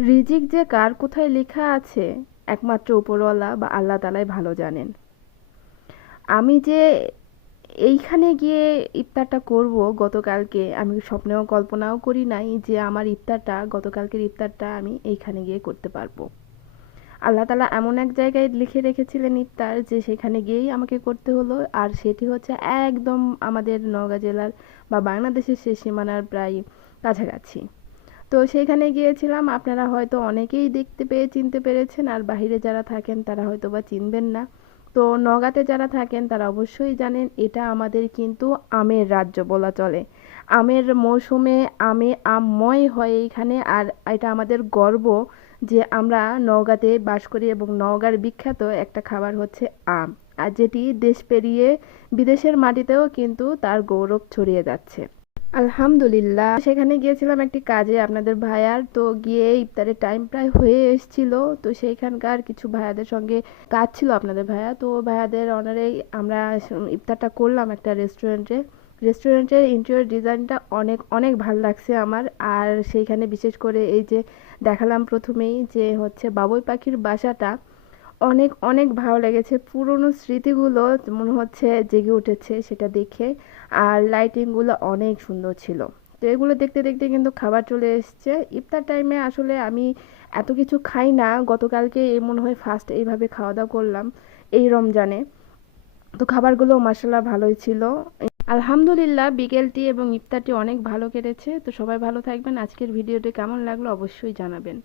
রিজিক যে কার কোথায় লেখা আছে একমাত্র উপরওয়ালা বা আল্লাহ তাআলাই ভালো জানেন। আমি যে এইখানে গিয়ে ইফতারটা করব গতকালকে, আমি স্বপ্নেও কল্পনাও করি নাই যে আমার ইফতারটা, গতকালকের ইফতারটা আমি এইখানে গিয়ে করতে পারবো। আল্লাহ তাআলা এমন এক জায়গায় লিখে রেখেছিলেন ইফতার, যে সেখানে গিয়েই আমাকে করতে হলো। আর সেটি হচ্ছে একদম আমাদের নওগাঁ জেলার বা বাংলাদেশের শেষ সীমানার প্রায় কাছাকাছি। তো সেইখানে গিয়েছিলাম। আপনারা হয়তো অনেকেই দেখতে পেয়ে চিনতে পেরেছেন, আর বাহিরে যারা থাকেন তারা হয়তো বা চিনবেন না। তো নগাঁতে যারা থাকেন তারা অবশ্যই জানেন, এটা আমাদের কিন্তু আমের রাজ্য বলা চলে। আমের মৌসুমে আমময় হয় এইখানে। আর এটা আমাদের গর্ব যে আমরা নওগাঁতে বাস করি, এবং নওগাঁর বিখ্যাত একটা খাবার হচ্ছে আম। আর যেটি দেশ পেরিয়ে বিদেশের মাটিতেও কিন্তু তার গৌরব ছড়িয়ে যাচ্ছে। আলহামদুলিল্লাহ, সেখানে গিয়েছিলাম একটি কাজে আপনাদের ভাইয়ার। তো গিয়ে ইফতারের টাইম প্রায় হয়ে এসেছিল। তো সেইখানকার কিছু ভাইয়াদের সঙ্গে কাজ ছিল আপনাদের ভাইয়া, তো ভাইয়াদের অনারেই আমরা ইফতারটা করলাম একটা রেস্টুরেন্টে। রেস্টুরেন্টের ইন্টেরিয়র ডিজাইনটা অনেক অনেক ভালো লাগছে আমার। আর সেইখানে বিশেষ করে এই যে দেখালাম প্রথমেই যে হচ্ছে বাবুই পাখির বাসাটা, অনেক অনেক ভালো লেগেছে। পুরনো স্মৃতিগুলো মনে হচ্ছে জেগে উঠেছে সেটা দেখে। আর লাইটিংগুলো অনেক সুন্দর ছিল। তো এগুলো দেখতে দেখতে কিন্তু খাবার চলে এসছে। ইফতার টাইমে আসলে আমি এত কিছু খাই না, গতকালকে এই মনে হয় ফার্স্ট এইভাবে খাওয়া দাওয়া করলাম এই রমজানে। তো খাবারগুলো মাসাল্লাহ ভালোই ছিল। আলহামদুলিল্লাহ, বিকেলটি এবং ইফতারটি অনেক ভালো কেটেছে। তো সবাই ভালো থাকবেন। আজকের ভিডিওটি কেমন লাগলো অবশ্যই জানাবেন।